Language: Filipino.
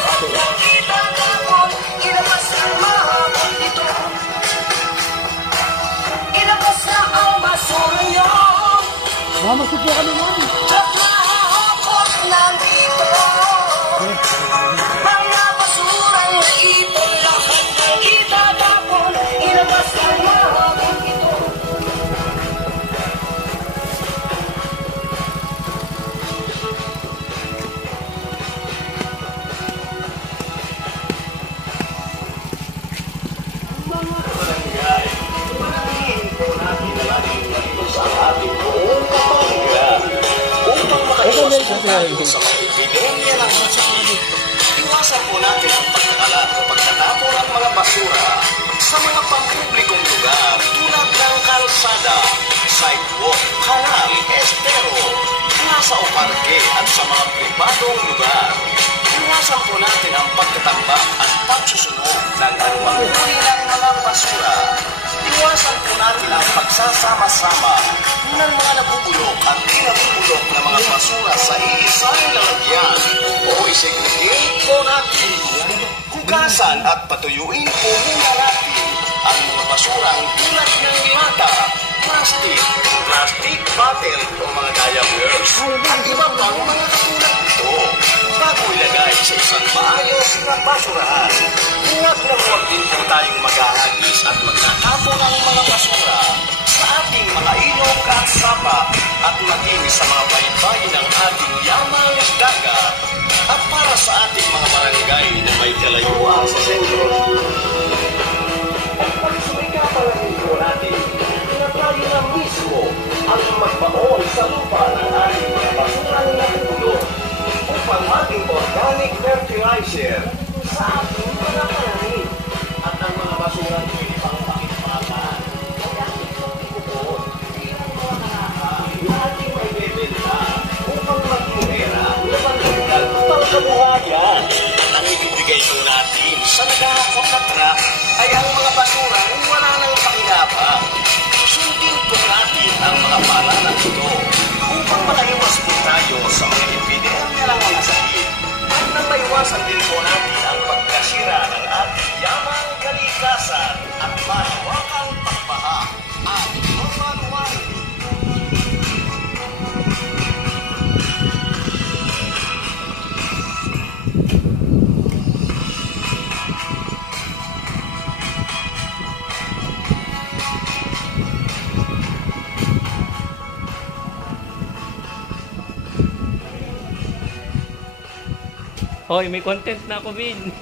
picture. Mamasok po kami namin. Mga basurang naipon lahat ng itatapon, ilabas ng mahapon ito. Mga barangay, manangin po natin na natin dito sa ating buong kapangga upang makaiwas po tayo sa mga epidemya ng sakit. Iwasan po natin ang pagkakalat o pagtatapon ng mga basura sa mga pampublikong lugar tulad ng kalsada, sidewalk, kanal, estero, plaza o parke at sa mga pribadong lugar. Iwasan po natin ang pagtatambak at pagsusunog ng anumang uri ng mga basura. Iwasan po natin ang pagsasama-sama ng mga nabubulok at di nabubulok na mga basura sa iisang lalagyan o i-segregate po natin. Hugasan at patuyuin po muna natin ang mga basurang tulad ng lata, plastic bottle o mga diapers at iba pang mga katulad nito bago ilagay sa isang maayos na basurahan. Huwag din po tayong maghahagis at magtatapon ng mga basura sa ating mga ilog at sapa at maging sa mga baybayin ng ating yamang dagat at para sa ating mga barangay na may kalayuan sa sentro. At pagsumikapalagin po natin na tayo na mismo ang magbaon sa lupa ng ating mga basurang natulog upang ating organic fertilizer sa ating mga pananim at ang mga basurang pwede pang pakipatan. Kaya ito ikukot bilang mga nakaka na ating may bebenta upang magpumera na pagkagal pangkabuhayan. At ang ibibigay po natin sa naghahakot na truck ay ang mga basurang wala nang pakinabang. Sundin po natin ang mga paalanan ito upang makaiwas po tayo sa mga epidemya ng mga sakit at nang maiwasan din po natin ang pagkasira ng ating yamang kalikasan at malawakang pagbaha at global warming. Hoy, may content na ako, Vin.